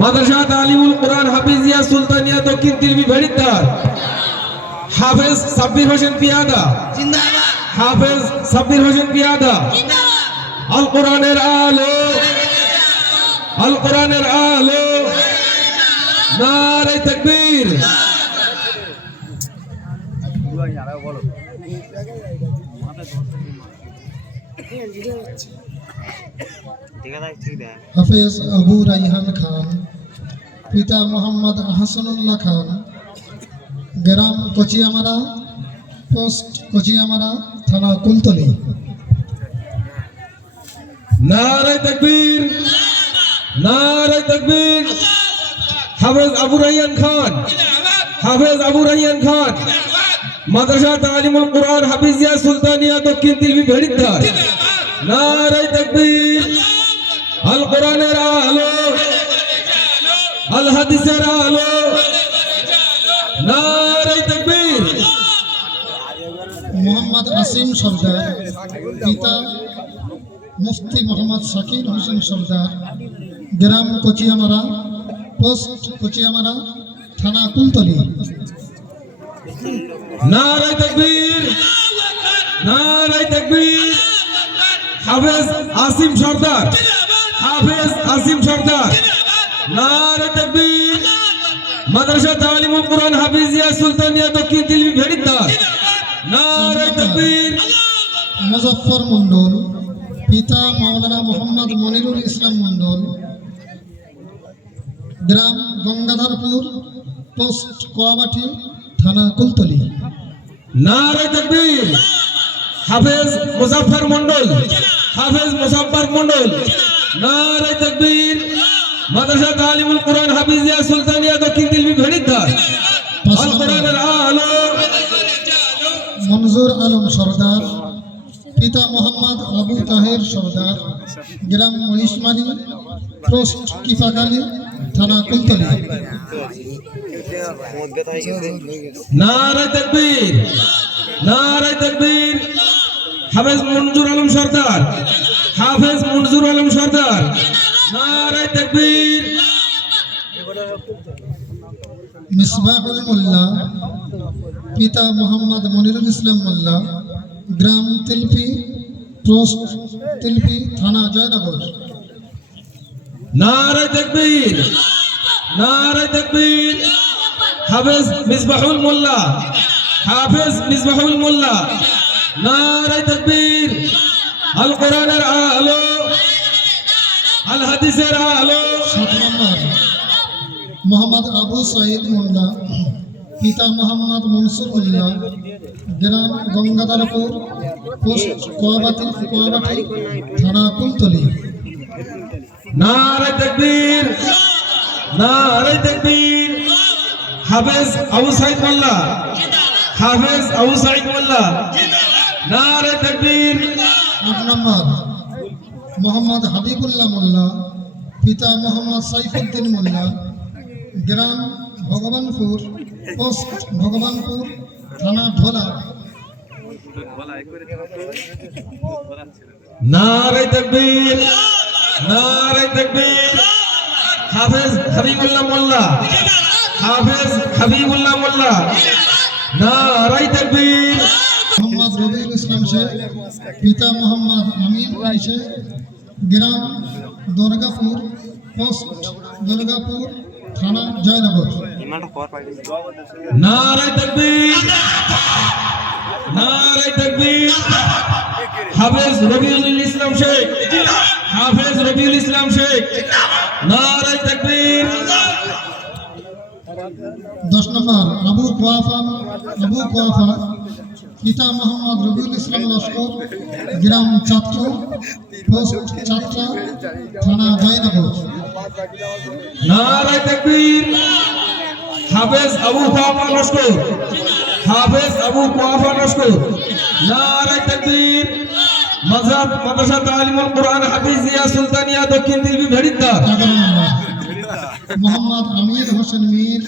মাদ্রাসা তালিমুল কোরআন হাফিজিয়া সুলতানিয়া দক্ষিণ তিলবি ভেড়িদ্দার হাফেজ সাব্বির হোসেন পিয়াদা। হাফেজ সাব্বির হোসেন পিয়াদা। আল কোরআনের আলো। আল কোরআনের আলো। নারে তাকবীর। হাফেজ আবু রাইহান খান, পিতা মোহাম্মদ আহসানুল্লাহ খান, গ্রাম কচিয়ামারা, পোস্ট কচিয়ামারা, থানা কুলতলি। নারে তাকবীর নারে তাকবীর। হাফেজ আবু রাইয়ান খান, হাফেজ আবু রাইয়ান খান। মাদ্রাসা তালিমুল কোরআন হাফিজিয়া সুলতানিয়া দক্ষিণ তিলবি ভেড়িদ্দার। নারে তাকবীর। আল কোরআনের আলো। আল হাদিসের আলো। নারে তাকবীর। মোহাম্মদ আসিম সর্দার, পিতা মুফতি মোহাম্মদ শাকির হোসেন সর্দার, গ্রাম কচিয়ামারা, পোস্ট কচিয়ামারা, থানা কুলতলি। নারে তাকবীর নারে তাকবীর। হাফেজ আসিম সর্দার, হাফেজ আসিম সর্দার। নারে তাকবীর। মাদ্রাসা তালিমুল কোরআন হাফিজিয়া সুলতানিয়া দক্ষিণ দিল্লি ভেড়িদ্দার নারে তাকবীর। মুজফর মন্ডল পিতা মাওলানা মোহাম্মদ মনিরুল ইসলাম মন্ডল গ্রাম গঙ্গাধরপুর, পোস্ট কোয়াবাটি থানা কুলতলি। নারে তাকবীর। হাফেজ মুজাফফর মন্ডল হাফেজ মুজাফফর মন্ডল নারে তাকবীর। মাদ্রাসা তালিমুল কোরআন হাফিজিয়া সুলতানিয়া দক্ষিণ দিল্লি ভেড়িদ্দার আল কোরআনের আলো। মনজুর আলম সর্দার পিতা মোহাম্মদ আবু তাহের সর্দার গ্রাম মহিষমারি পোস্ট কিফাখালী থানা কুলতলি। নারে তাকবীর নারে তাকবীর। হাফেজ মনজুর আলম সর্দার হাফেজ মনজুর আলম সর্দার। নারে তাকবীর। মিসবাহুল মোল্লা পিতা মোহাম্মদ মনিরুল ইসলাম মোল্লা গ্রাম তিলপি পোস্ট তিলপি থানা জয়নগর। নারায় তাকবীর নারে তাকবীর। হাফেজ মিসবাহুল মোল্লা। হাফেজ মিসবাহুল মোল্লা। নারে তাকবীর। আল কোরআনের আলো। আল হাদিসের আলো। মোহাম্মদ আবু সঈদ মোল্লা পিতা মোহাম্মদ মনসুর মোল্লা গ্রাম গঙ্গাধরপুর পোস্ট কোয়াবাতি কোয়াবাটি থানা কুলতলি নারে তাকবীর। নারে তাকবীর। হাফেজ আবু সাইদ মোল্লা। হাফেজ আবু সাইদ মোল্লা। নারে তাকবীর। আট নম্বর মোহাম্মদ হাবিবুল্লাহ মোল্লা পিতা মোহাম্মদ সাইফুদ্দিন মোল্লা গ্রাম ভগবানপুর পোস্ট ভগবানপুর থানা ঢোলা নারে তাকবীর। নারে তাকবীর। হাফেজ হাবিবুল্লাহ মোল্লা। হাফেজ হাবিবুল্লাহ মোল্লা। নারে তাকবীর। মোহাম্মদ রবিউল ইসলাম শেখ পিতা মোহাম্মদ আমিন শেখ গ্রাম দুর্গাপুর পোস্ট দুর্গাপুর থানা জয়নগর। নারে তাকবীর। নারে তাকবীর। হাফেজ রবিউল ইসলাম শেখ। হাফেজ রবিউল ইসলাম শেখ। নারে তাকবীর। দশ নম্বর আবু কোয়াফা আবু কোয়াফা পিতা মোহাম্মদ রবিউল ইসলাম লস্কর গ্রাম চাত্রা পোস্ট চাত্রা থানা জয়নগর। তাকবীর হাফেজ আবু কুয়াফা লস্কর হাফেজ আবু কুয়াফা লস্কর। নারে তাকবীর মাযহাব মাদ্রাসা তালিমুল কোরআন হাফিজিয়া সুলতানিয়া দক্ষিণ দিল্লি ভেড়িদ্দার মোহাম্মদ আমির হোসেন মীর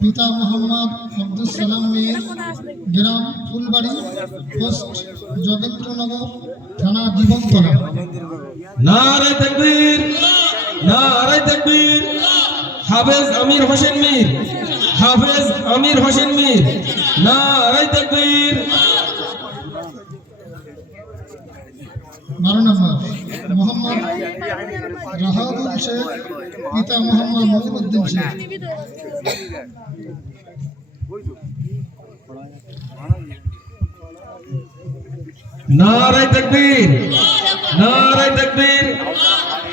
পিতা মোহাম্মদ আব্দুল সালাম মীর গ্রাম ফুলবাড়ি পোস্ট যোগেন্দ্রনগর থানা জীবনতলা নারে তাকবীর হাফেজ আমির হোসেন মীর হাফেজ আমির হোসেন মীর নারাই তাকবীর। বারো নম্বর। মোহাম্মদ রাহাবুল শেখ পিতা মোহাম্মদ মহিউদ্দিন শেখ। নারাই তাকবীর নারাই তাকবীর।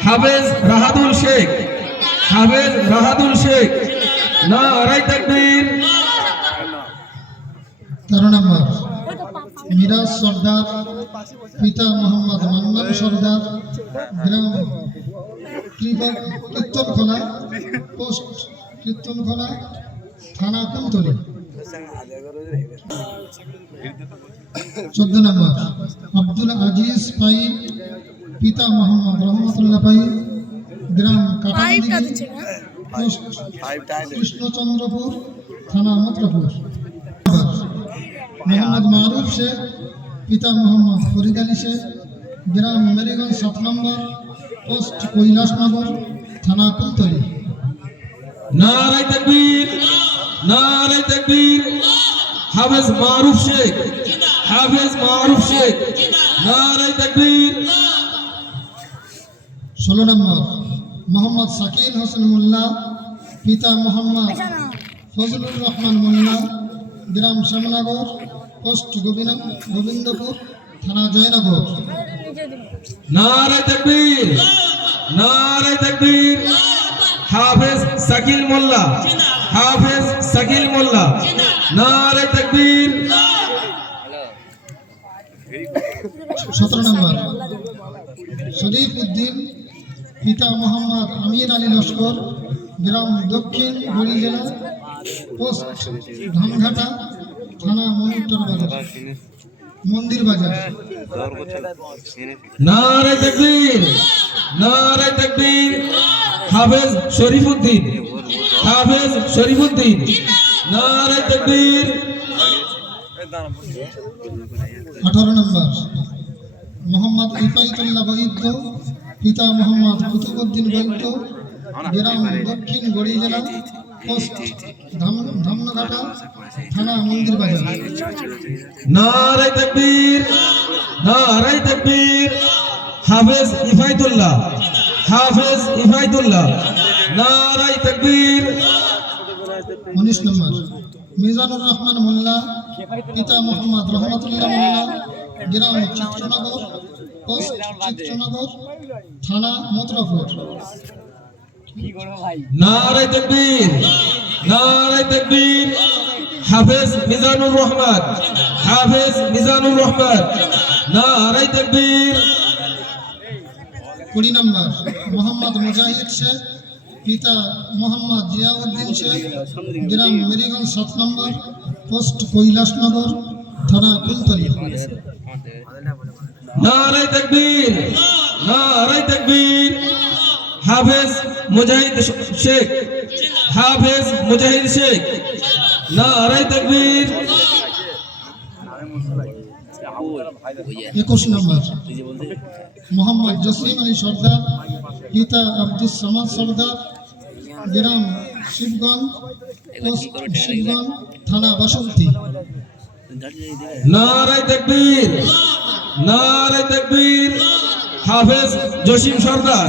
হাফেজ রাহাদুল শেখ হাফেজ রাহাদুল শেখ। নারাই তাকবীর। তেরো নম্বর মিরাজ সর্দার পিতা মোহাম্মদ মান্নান সর্দার গ্রাম কৃপক কীর্তনখোলা পোস্ট কীর্তনখোলা থানা কুমতলি চোদ্দ নম্বর আব্দুল আজিজ পাই পিতা মোহাম্মদ রহমতুল্লাহ পাই গ্রাম কৃষ্ণচন্দ্রপুর থানা মত্রপুর। মোহাম্মদ মারুফ শেখ পিতা মোহাম্মদ ফরিদ আলী শেখ গ্রাম মেরিগঞ্জ সাত নম্বর পোস্ট কৈলাসনগর থানা কুলতলি তাকবীর তাকবীর। হাফেজ মারুফ শেখ হাফেজ মারুফ শেখ নারাই তাকবীর। ষোলো নম্বর মোহাম্মদ সাকির হোসেন মোল্লা পিতা মোহাম্মদ ফজলুর রহমান মোল্লা গ্রাম শ্যামনগর পোস্ট গোবিন্দ গোবিন্দপুর থানা জয়নগর। নারাই তাকবীর নারাই তাকবীর। হাফেজ সাকিল মোল্লা হাফেজ সাকিল মোল্লা নারাই তাকবীর। সতেরো নম্বর। শরীফ উদ্দিন পিতা মোহাম্মদ আমির আলী লস্কর গ্রাম দক্ষিণ বড়ি জেলা পোস্ট ধামঘাটা থানা মনিটর বাজার। মন্দির বাজার। নারাই তাকবীর নারাই তাকবীর হাফেজ শরীফুদ্দিন হাফেজ শরীফুদ্দিন নারাই তাকবীর। আঠারো নম্বর। মোহাম্মদ ইফাইতুল্লাহ বৈদ্য পিতা মোহাম্মদ কুতুবুদ্দিন বৈদ্য গ্রাম দক্ষিণ গড়ি জেলা ধামনঘাটা থানা মন্দির বাজার। নারাই তাকবীর নারাই তাকবীর। হাফেজ ইফাইতুল্লাহ হাফেজ ইফাইতুল্লাহ নারাই তাকবীর। উনিশ নম্বর। মিজানুর রহমান মোল্লা পিতা মোহাম্মদ রহমতুল্লাহ মোল্লা গ্রাম চিত্রনগর পোস্ট চিত্রনগর থানা মথুরাপুর। নারাই তাকবীর নারাই তাকবীর। হাফেজ মিজানুর রহমান হাফেজ মিজানুর রহমান। নারাই তাকবীর। কুড়ি নম্বর মোহাম্মদ মুজাহিদ শেখ পিতা মোহাম্মদ জিয়াউদ্দিন শেখ গ্রাম মেরিগঞ্জ সাত নম্বর পোস্ট কৈলাসনগর থানা কুলতলি। নারাই তাকবীর নারাই তাকবীর। হাফেজ মুজাহিদ শেখ। হাফেজ মুজাহিদ শেখ। নারাই তাকবীর। একুশ নম্বর। মোহাম্মদ জসিম আলী সর্দার পিতা আব্দুল সামাদ সর্দার গ্রাম শিবগঞ্জ শিবগঞ্জ থানা বাসন্তী। নারাই তাকবীর। নারাই তাকবীর। হাফেজ জসিম সর্দার।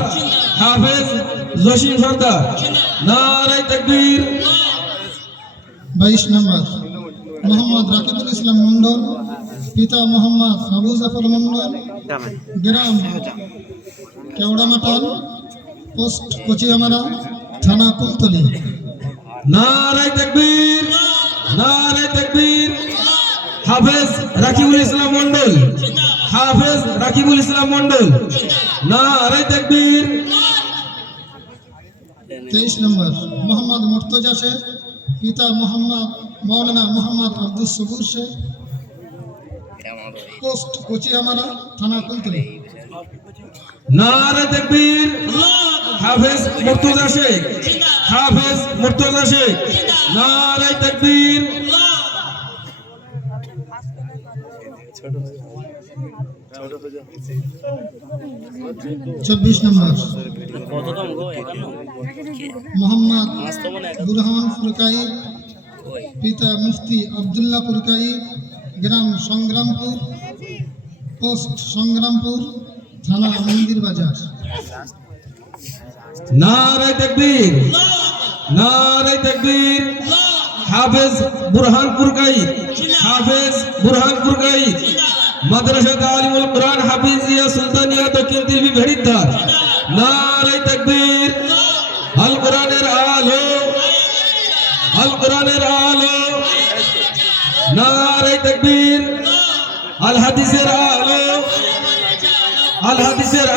হাফেজ জসিম সর্দার। নারাই তাকবীর। বাইশ নম্বর মোহাম্মদ রাকিবুল ইসলাম মন্ডল পিতা মোহাম্মদ আবু জাফর মন্ডল গ্রাম কেওড়ামাটাল পোস্ট কচিয়ামারা থানা কুলতলি। নারাই তাকবীর। নারাই তাকবীর। হাফেজ রাকিবুল ইসলাম মন্ডল হাফেজ রাকিবুল ইসলাম মন্ডল তাকবীর। তেইশ নম্বর মোহাম্মদ মুর্তজা শেখ পিতা মোহাম্মদ মৌলানা মোহাম্মদ আব্দুল সবুর শেখ। পোস্ট কচিয়ামারা থানা কুলতলি। নারাই তাকবীর। হাফেজ মুর্তজা শেখ। হাফেজ মুর্তজা শেখ। নারাই তাকবীর। চব্বিশ নম্বর। মোহাম্মদ বুরহান ফুরকাই, পিতা মুফতি আবদুল্লাহ ফুরকাই, গ্রাম সংগ্রামপুর, পোস্ট সংগ্রামপুর, থানা মন্দির বাজার। নারে তকবীর নারে তকবীর, হাফেজ বুরহানপুর গাই হাফেজ বুরহানপুর গাই মাদ্রাসা তালিমুল কোরআন হাফিজিয়া সুলতানিয়া দক্ষিণ দিল্লি ভেড়িদ্দার নারে তকবীর আল কোরআনের আলো আল কোরআনের আলো নারে তকবীর আল হাদিসের আলো আল হাদিসের